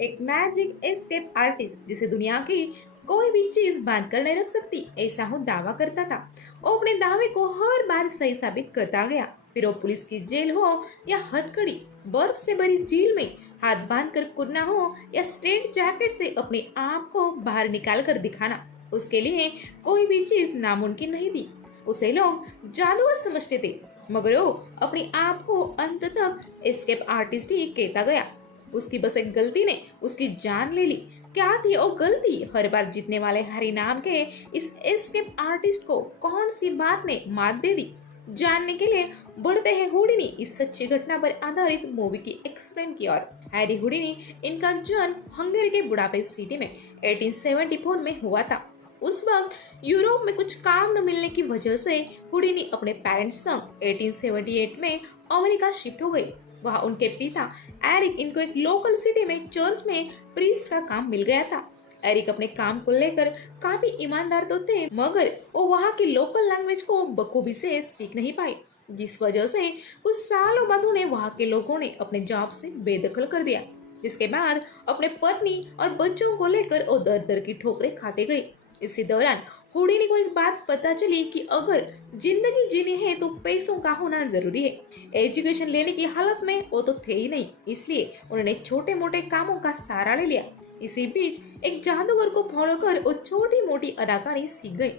एक magic escape artist जिसे दुनिया की कोई भी चीज बांध कर नहीं रख सकती, ऐसा वो दावा करता था। वो अपने दावे को हर बार सही साबित करता गया। फिर वो पुलिस की जेल हो या हथकड़ी, बर्फ से भरी झील में हाथ बांध कर कूदना हो या स्ट्रेट जैकेट से अपने आप को बाहर निकाल कर दिखाना, उसके लिए कोई भी चीज नामुमकिन नहीं थी। उसे लोग जादूगर समझते थे, मगर वो अपने आप को अंत तक एस्केप आर्टिस्ट ही कहता गया। उसकी बस एक गलती ने उसकी जान ले ली। क्या थी वो गलती? हर बार जीतने वाले हरी नाम के इस एस्केप आर्टिस्ट को कौन सी बात ने मात दे दी? जानने के लिए बढ़ते हैं हुडिनी इस सच्ची घटना पर आधारित मूवी की एक्सप्लेन की ओर। हैरी हुडिनी, इनका जन्म हंगरी के बुडापेस्ट सिटी में 1874 में हुआ था। उस वक्त यूरोप में कुछ काम न मिलने की वजह से हुडिनी अपने पेरेंट्स संग 1878 में अमेरिका शिफ्ट हो गए। वहाँ उनके पिता एरिक इनको एक लोकल सिटी में चर्च में प्रीस्ट का काम मिल गया था। एरिक अपने काम को लेकर काफी ईमानदार तो थे, मगर वो वहाँ की लोकल लैंग्वेज को बखूबी से सीख नहीं पाए, जिस वजह से कुछ सालों बाद उन्हें वहाँ के लोगों ने अपने जॉब से बेदखल कर दिया। जिसके बाद अपने पत्नी और बच्चों को लेकर वो दर दर की ठोकरें खाते गए। इसी दौरान हुडिनी को एक बात पता चली कि अगर जिंदगी जीनी है तो पैसों का होना जरूरी है। एजुकेशन लेने की हालत में वो तो थे ही नहीं, इसलिए उन्होंने छोटे मोटे कामों का सहारा ले लिया। इसी बीच एक जादूगर को फॉलो कर वो छोटी मोटी अदाकारी सीख गए।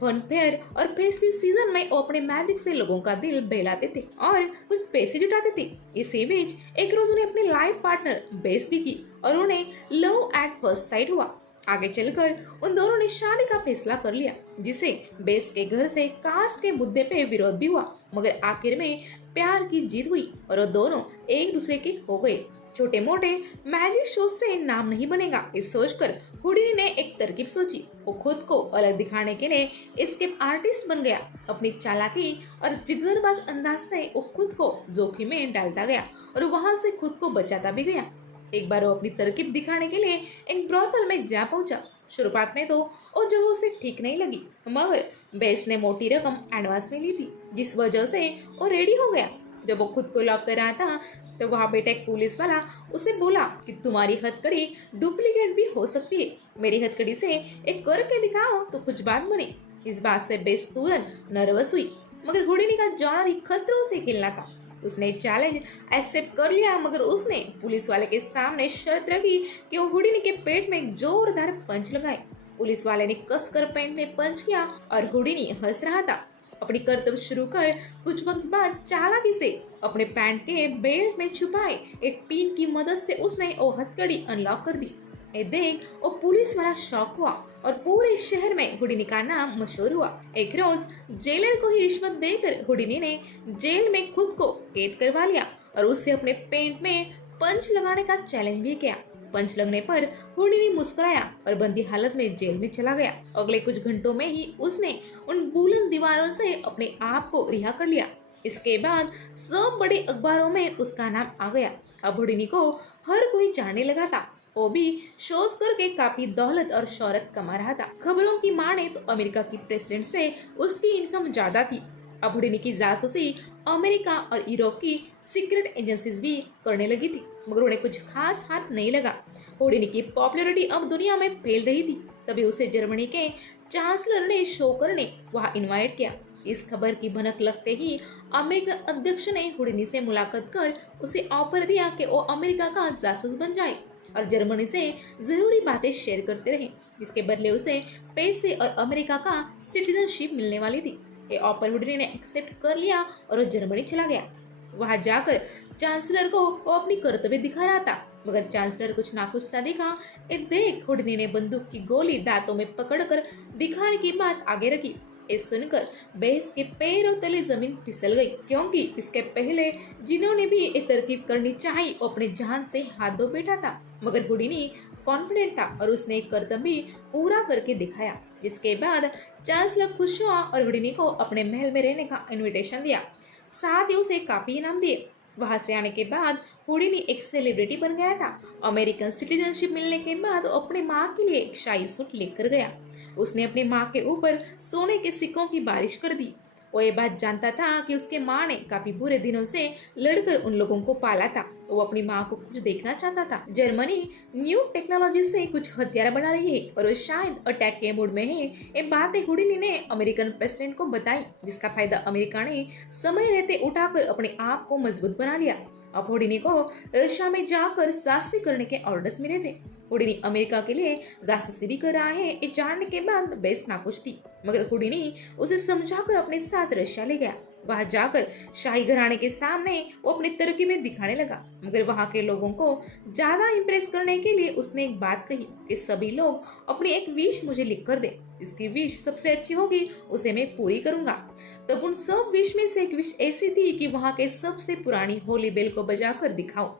फन फेयर और फेस्टिव सीजन में वो अपने मैजिक से लोगों का दिल बहलाते थे और कुछ पैसे जुटाते थे। इसी बीच एक रोज उन्हें अपनी लाइफ पार्टनर बेस दिखी और उन्हें लव एट फर्स्ट साइट हुआ। आगे चलकर उन दोनों ने शादी का फैसला कर लिया, जिसे बेस के घर से कास्ट के मुद्दे पे विरोध भी हुआ, मगर आखिर में प्यार की जीत हुई और वो दोनों एक दूसरे के हो गए। छोटे मोटे मैजिक शो से नाम नहीं बनेगा, इस सोचकर हुडिनी ने एक तरकीब सोची। वो खुद को अलग दिखाने के लिए एस्केप आर्टिस्ट बन गया। अपनी चालाकी और जिगरबाज अंदाज से वो खुद को जोखिम में डालता गया और वहां से खुद को बचाता भी गया। एक बार वो अपनी तरकीब दिखाने के लिए एक ब्रोथल में जा पहुंचा। शुरुआत में तो वो जगह उसे ठीक नहीं लगी, मगर बेस ने मोटी रकम एडवांस में ली थी, जिस वजह से वो रेडी हो गया। जब वो खुद को लॉक कर रहा था तो वहाँ बैठा एक पुलिस वाला उसे बोला कि तुम्हारी हथकड़ी डुप्लीकेट भी हो सकती है, मेरी हथकड़ी से एक करके दिखाओ तो कुछ बात बने। इस बात से बेस तुरंत नर्वस हुई, मगर हुडिनी का जॉनर खतरों से खेलना था। उसने चैलेंज एक्सेप्ट कर लिया, मगर उसने पुलिस वाले के सामने शर्त रखी कि वो हुडिनी के पेट में एक जोरदार पंच लगाए। पुलिस वाले ने कसकर पेट में पंच किया और हुडिनी हंस रहा था। अपनी करतब शुरू कर कुछ वक्त बाद चालाकी से अपने पैंट के बेल्ट में छुपाए एक पिन की मदद से उसने वो हथकड़ी अनलॉक कर दी। ये देख वो पुलिस वाला शॉक हुआ और पूरे शहर में हुडिनी का नाम मशहूर हुआ। एक रोज जेलर को ही रिश्वत देकर हुडिनी ने जेल में खुद को कैद करवा लिया और उससे अपने पेंट में पंच लगाने का चैलेंज भी किया। पंच लगने पर हुडिनी मुस्कुराया और बंदी हालत में जेल में चला गया। अगले कुछ घंटों में ही उसने उन बुलंद दीवारों से अपने आप को रिहा कर लिया। इसके बाद सब बड़े अखबारों में उसका नाम आ गया। अब हुडिनी को हर कोई जानने लगा था। वो भी शोज करके काफी दौलत और शोहरत कमा रहा था। खबरों की माने तो अमेरिका की प्रेसिडेंट से उसकी इनकम ज्यादा थी। अब हुडिनी की जासूसी अमेरिका और यूरोप की सीक्रेट एजेंसीज भी करने लगी थी, मगर उन्हें कुछ खास हाथ नहीं लगा। हुडिनी की पॉपुलैरिटी अब दुनिया में फैल रही थी। तभी उसे जर्मनी के चांसलर ने शो करने वहाँ इनवाइट किया। इस खबर की भनक लगते ही अमेरिकन अध्यक्ष ने हुडिनी से मुलाकात कर उसे ऑफर दिया कि वो अमेरिका का जासूस बन जाए और जर्मनी से जरूरी बातें शेयर करते रहे, जिसके बदले उसे पैसे और अमेरिका का सिटीजनशिप मिलने वाली थी। ये ऑफर हुडिनी ने एक्सेप्ट कर लिया और वो जर्मनी चला गया। वहां जाकर चांसलर को वो अपनी कर्तव्य दिखा रहा था, मगर चांसलर कुछ नाखुश सा दिखा। ये देख हुडिनी ने बंदूक की गोली दांतों में पकड़कर दिखाने की बात आगे रखी। ये सुनकर बेस के पैरों तले जमीन फिसल गई, क्योंकि इसके पहले जिन्होंने भी ये तरकीब करनी चाहिए वो अपने जान से हाथ धो बैठा था। मगर हुडिनी कॉन्फिडेंट था और उसने एक कर्तव्य भी पूरा करके दिखाया। जिसके बाद चांसलर खुश हुआ और हुडिनी को अपने महल में रहने का इनविटेशन दिया, साथ ही उसे काफी इनाम दिए। वहां से आने के बाद हुडिनी एक सेलिब्रिटी बन गया था। अमेरिकन सिटीजनशिप मिलने के बाद वो अपनी माँ के लिए एक शाही सूट लेकर गया। उसने अपनी माँ के ऊपर सोने के सिक्कों की बारिश कर दी। वो ये बात जानता था कि उसके माँ ने काफी बुरे दिनों से लड़कर उन लोगों को पाला था। वो अपनी माँ को कुछ देखना चाहता था। जर्मनी न्यू टेक्नोलॉजी से कुछ हथियार बना रही है और वो शायद अटैक के मूड में है। ये बातें हुडिनी ने अमेरिकन प्रेसिडेंट को बताई, जिसका फायदा अमेरिका ने समय रहते उठाकर अपने आप को मजबूत बना लिया। अब हुडिनी को रशिया में जाकर जासूसी करने के ऑर्डर्स मिले थे। हुडिनी अमेरिका के लिए जासूसी भी कर रहा है, ये जानने के बाद बेस नाखुश थी, मगर हुडिनी उसे समझाकर अपने साथ रशिया ले गया। वहां जाकर शाही घराने के सामने वो अपनी तरकीबें दिखाने लगा, मगर वहां के लोगों को ज्यादा इम्प्रेस करने के लिए उसने एक बात कही कि सभी लोग अपनी एक विश मुझे लिख कर दे, जिसकी विश सबसे अच्छी होगी उसे मैं पूरी करूंगा। तब उन सब विश में से एक विश ऐसी थी कि वहां के सबसे पुरानी होली बेल को बजाकर दिखाओ।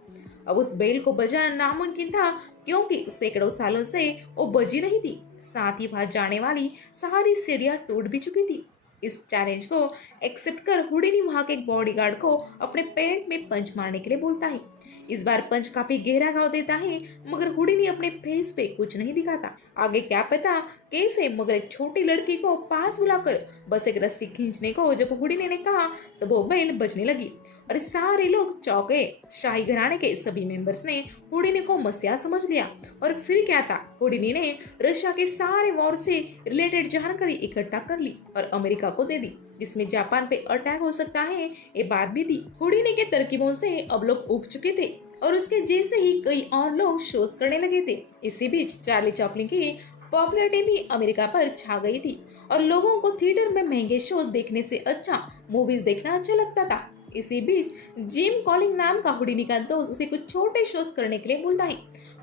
अब उस बेल को बजाना नामुमकिन था, क्योंकि सैकड़ों सालों से वो बजी नहीं थी। साथ ही वहां जाने वाली सारी सीढ़ियां टूट भी चुकी थी। इस चैलेंज को एक्सेप्ट कर हुडिनी वहां के एक बॉडीगार्ड को अपने पेट में पंच मारने के लिए बोलता है। इस बार पंच काफी गहरा घाव देता है, मगर हुडिनी अपने फेस पे कुछ नहीं दिखाता। आगे क्या पता कैसे, मगर एक छोटी लड़की को पास बुलाकर बस एक रस्सी खींचने को जब हुडिनी ने कहा तो वो बेल बजने लगी और सारे लोग चौंके। शाही घराने के सभी मेंबर्स ने हुडिनी को मसीहा समझ लिया। और फिर क्या था, हुडिनी ने रशिया के सारे वॉर से रिलेटेड जानकारी इकट्ठा कर ली और अमेरिका को दे दी, जिसमें जापान पे अटैक हो सकता है ये बात भी थी। हुडिनी के तरकीबों से अब लोग उब चुके थे और उसके जैसे ही कई और लोग शोज करने लगे थे। इसी बीच चार्ली चैपलिन की पॉपुलैरिटी भी अमेरिका पर छा गई थी और लोगों को थिएटर में महंगे शो देखने से अच्छा मूवीज देखना अच्छा लगता था। इसी बीच जिम कॉलिंग नाम का हुडिनी का दोस्त उसे कुछ छोटे शोज करने के लिए बोलता है,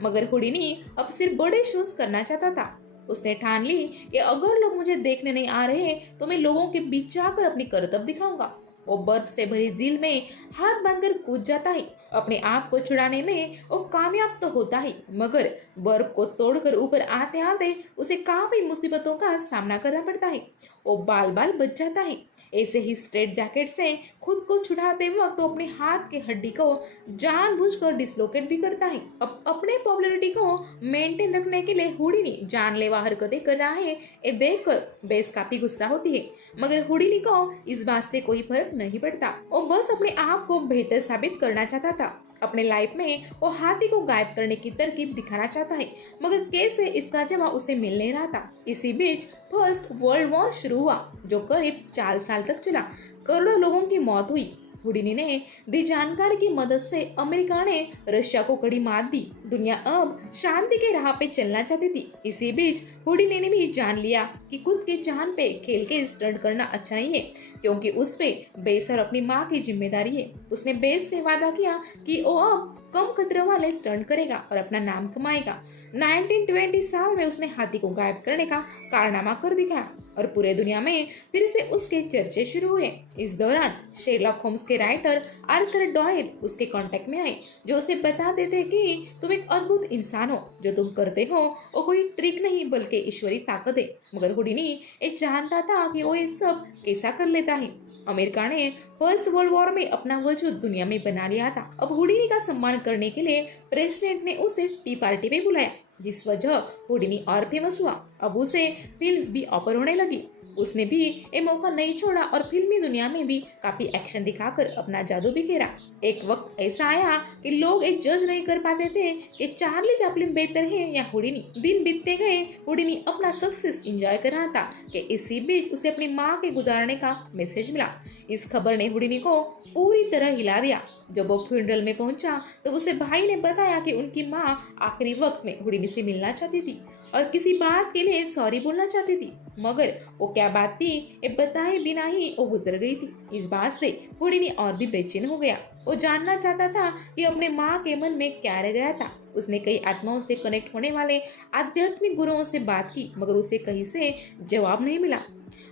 मगर हुडिनी अब सिर्फ बड़े शोज करना चाहता था। उसने ठान ली कि अगर लोग मुझे देखने नहीं आ रहे तो मैं लोगों के बीच जाकर अपनी करतब दिखाऊंगा। वो बर्फ से भरी झील में हाथ बांधकर कूद जाता है। अपने आप को छुड़ाने में वो कामयाब तो होता है, मगर बर्फ को तोड़कर ऊपर आते आते उसे काफी मुसीबतों का सामना करना पड़ता है। वो बाल बाल बच जाता है। ऐसे ही स्ट्रेट जैकेट से खुद को छुड़ाते वक्त वो अपने हाथ के हड्डी को जानबूझकर डिसलोकेट भी करता है। अब अपने पॉपुलैरिटी को मेंटेन रखने के लिए हुडिनी जानलेवा हरकतें कर रहा है, ये देखकर बेस काफी गुस्सा होती है, मगर हुडिनी को इस बात से कोई फर्क नहीं पड़ता। वो बस अपने आप को बेहतर साबित करना चाहता था। अपने लाइफ में वो हाथी को गायब करने की तरकीब दिखाना चाहता है, मगर कैसे, इसका जवाब उसे मिल नहीं रहा था। इसी बीच फर्स्ट वर्ल्ड वॉर शुरू हुआ, जो करीब 4 साल तक चला। करोड़ों लोगों की मौत हुई। हुडिनी ने दी जानकारी की मदद से अमेरिका ने रशिया को कड़ी मात दी। दुनिया अब शांति के राह पे चलना चाहती थी। इसी बीच हुडिनी ने भी जान लिया कि खुद के जान पे खेल के स्टंट करना अच्छा नहीं है, क्योंकि उस पे बेस और अपनी माँ की जिम्मेदारी है। उसने बेस से वादा किया कि वो अब कम खतरे वाले स्टंट करेगा और अपना नाम कमाएगा। 1920 साल में उसने हाथी को गायब करने का कारनामा कर दिखाया और पूरे दुनिया में फिर से उसके चर्चे शुरू हुए। इस दौरान शेरलॉक होम्स के राइटर आर्थर डॉयल उसके कांटेक्ट में आए, जो उसे बता देते कि तुम एक अद्भुत इंसान हो, जो तुम करते हो वो कोई ट्रिक नहीं बल्कि ईश्वरी ताकत है। मगर हुडिनी ये जानता था कि वो ये सब कैसा कर लेता है। अमेरिका ने फर्स्ट वर्ल्ड वॉर में अपना वजूद दुनिया में बना लिया था। अब हुडिनी का सम्मान करने के लिए प्रेसिडेंट ने उसे टी पार्टी में बुलाया, जिस वजह हुडिनी और फेमस हुआ। अब उसे फिल्म्स भी ऑफर होने लगी। उसने भी ये मौका नहीं छोड़ा और फिल्मी दुनिया में भी काफी एक्शन दिखाकर अपना जादू बिखेरा। एक वक्त ऐसा आया कि लोग एक जज नहीं कर पाते थे कि चार्ली चैपलिन बेहतर है या हुडिनी। दिन बीतते गए, हुडिनी अपना सक्सेस एंजॉय कर रहा था कि इसी बीच उसे अपनी माँ के गुजारने का मैसेज मिला। इस खबर ने हुडिनी को पूरी तरह हिला दिया। जब वो फ्यूनरल में पहुंचा तो उसे भाई ने बताया कि उनकी माँ आखिरी वक्त में हुडिनी से मिलना चाहती थी और किसी बात के लिए सॉरी बोलना चाहती थी, मगर वो क्या बात थी ये बताए बिना ही वो गुजर गई थी। इस बात से हुडिनी और भी बेचैन हो गया। वो जानना चाहता था कि अपने माँ के मन में क्या रह गया था। उसने कई आत्माओं से कनेक्ट होने वाले आध्यात्मिक गुरुओं से बात की, मगर उसे कहीं से जवाब नहीं मिला,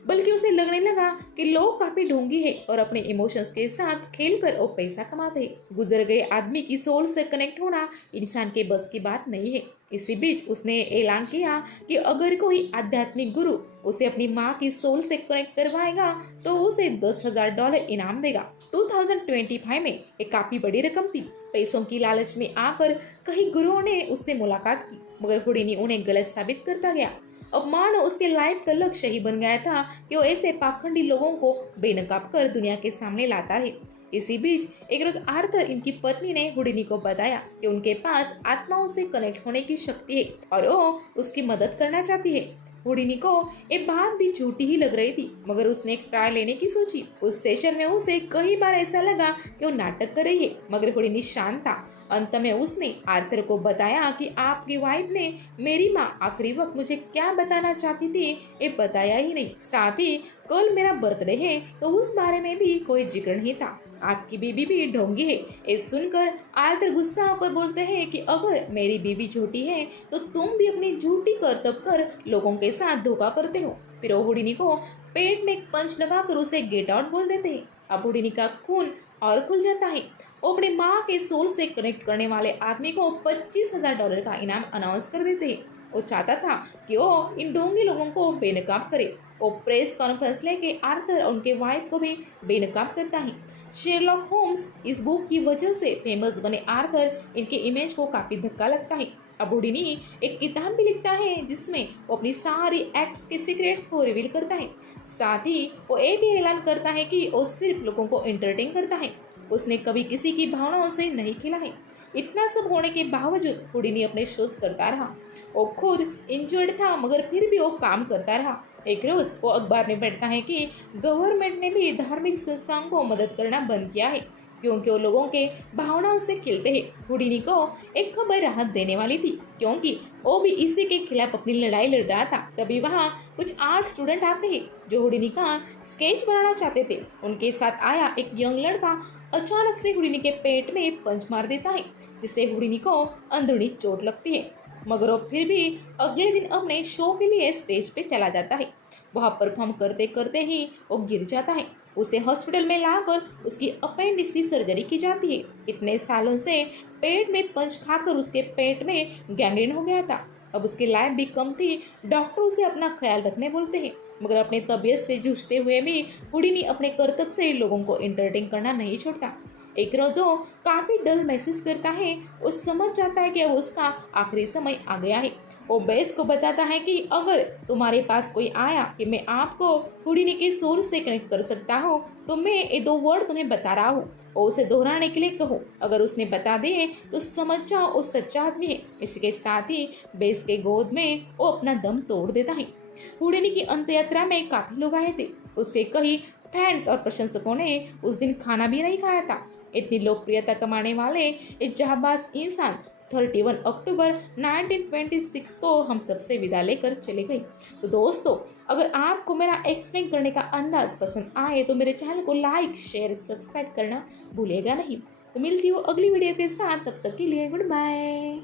बल्कि उसे लगने लगा कि लोग काफी ढोंगी है और अपने इमोशंस के साथ खेलकर वो पैसा कमाते हैं। गुजर गए आदमी की सोल से कनेक्ट होना इंसान के बस की बात नहीं है। इसी बीच उसने ऐलान किया कि अगर कोई आध्यात्मिक गुरु उसे अपनी माँ की सोल से कनेक्ट करवाएगा तो उसे $10,000 इनाम देगा। 2025 में एक काफी बड़ी रकम थी। पैसों की लालच में आकर कई गुरुओं ने उससे मुलाकात की, मगर हुडिनी उन्हें गलत साबित करता गया। अब मानो उसके लाइफ का लक्ष्य ही बन गया था कि वो ऐसे पाखंडी लोगों को बेनकाब कर दुनिया के सामने लाता है। इसी बीच एक रोज आर्थर इनकी पत्नी ने हुडिनी को बताया कि उनके पास आत्माओं से कनेक्ट होने की शक्ति है और वो उसकी मदद करना चाहती है। हुडिनी को ये बात भी झूठी ही लग रही थी, मगर उसने एक ट्रायल लेने की सोची। उस सेशन में उसे कई बार ऐसा लगा कि वो नाटक कर रही है, मगर हुडिनी शांत था। अंत में उसने आर्थर को बताया कि आपकी वाइफ ने मेरी माँ आखिरी वक्त मुझे क्या बताना चाहती थी ये बताया ही नहीं। साथ ही कल मेरा बर्थडे है तो उस बारे में भी कोई जिक्र नहीं था। आपकी बीबी भी ढोंगी है। ये सुनकर आर्थर गुस्सा होकर बोलते हैं कि अगर मेरी बीबी झूठी है तो तुम भी अपनी झूठी करतब कर लोगों के साथ धोखा करते हो। फिर हुडिनी को पेट में एक पंच लगाकर उसे गेट आउट बोल देते हैं। अब हुडिनी का खून और खुल जाता है। वो अपनी माँ के सोल से कनेक्ट करने वाले आदमी को $25,000 का इनाम अनाउंस कर देते हैं। वो चाहता था कि वो इन ढोंगी लोगों को बेनकाब करे। वो प्रेस कॉन्फ्रेंस लेके आर्थर और उनके वाइफ को भी बेनकाब करता है। शेरलॉक होम्स इस बुक की वजह से फेमस बने आर्थर इनके इमेज को काफी धक्का लगता है। अब हुडिनी एक किताब भी लिखता है जिसमें वो अपनी सारी एक्ट्स के सीक्रेट्स को रिवील करता है। साथ ही वो ये भी ऐलान करता है कि वो सिर्फ लोगों को एंटरटेन करता है, उसने कभी किसी की भावनाओं से नहीं खेला है। इतना सब होने के बावजूद हुडिनी अपने शोज करता रहा। वो खुद इंजर्ड था मगर फिर भी वो काम करता रहा। एक रोज वो अखबार में पढ़ता है कि गवर्नमेंट ने भी धार्मिक संस्थाओं को मदद करना बंद किया है क्योंकि वो लोगों के भावनाओं से खेलते हैं। हुडिनी को एक खबर राहत देने वाली थी क्योंकि वो भी इसी के खिलाफ अपनी लड़ाई लड़ रहा था। तभी वहाँ कुछ आर्ट स्टूडेंट आते हैं जो हुडिनी का स्केच बनाना चाहते थे। उनके साथ आया एक यंग लड़का अचानक से हुडिनी के पेट में पंच मार देता है जिससे हुडिनी को अंदरूनी चोट लगती है, मगर वो फिर भी अगले दिन अपने शो के लिए स्टेज पे चला जाता है। वहाँ परफॉर्म करते करते ही वो गिर जाता है। उसे हॉस्पिटल में लाकर उसकी अपेंडिक्स की सर्जरी की जाती है। इतने सालों से पेट में पंच खाकर उसके पेट में गैंग्रीन हो गया था। अब उसकी लाइफ भी कम थी। डॉक्टर उसे अपना ख्याल रखने बोलते हैं, मगर अपने तबीयत से जूझते हुए भी हुडिनी अपने कर्तव्य से लोगों को एंटरटेन करना नहीं छोड़ता। एक रोज वो काफी डर महसूस करता है। वो समझ जाता है कि अब उसका आखिरी समय आ गया है। वो बेस को बताता है कि अगर तुम्हारे पास कोई आया कि मैं आपको हुडिनी के सोल से कनेक्ट कर सकता हूँ तो मैं ये 2 वर्ड तुम्हें बता रहा हूँ और उसे दोहराने के लिए कहो। अगर उसने बता दिए तो समझ जाओ वो सच्चा आदमी है। इसके साथ ही बेस के गोद में वो अपना दम तोड़ देता है। हुडिनी की अंत यात्रा में काफी लोग आए थे। उसके कई फैंस और प्रशंसकों ने उस दिन खाना भी नहीं खाया था। इतनी लोकप्रियता कमाने वाले इस जाबाज इंसान 31 अक्टूबर 1926 को हम सबसे विदा लेकर चले गए। तो दोस्तों, अगर आपको मेरा एक्सप्लेन करने का अंदाज पसंद आए तो मेरे चैनल को लाइक शेयर सब्सक्राइब करना भूलेगा नहीं। तो मिलती हूँ अगली वीडियो के साथ, तब तक के लिए गुड बाय।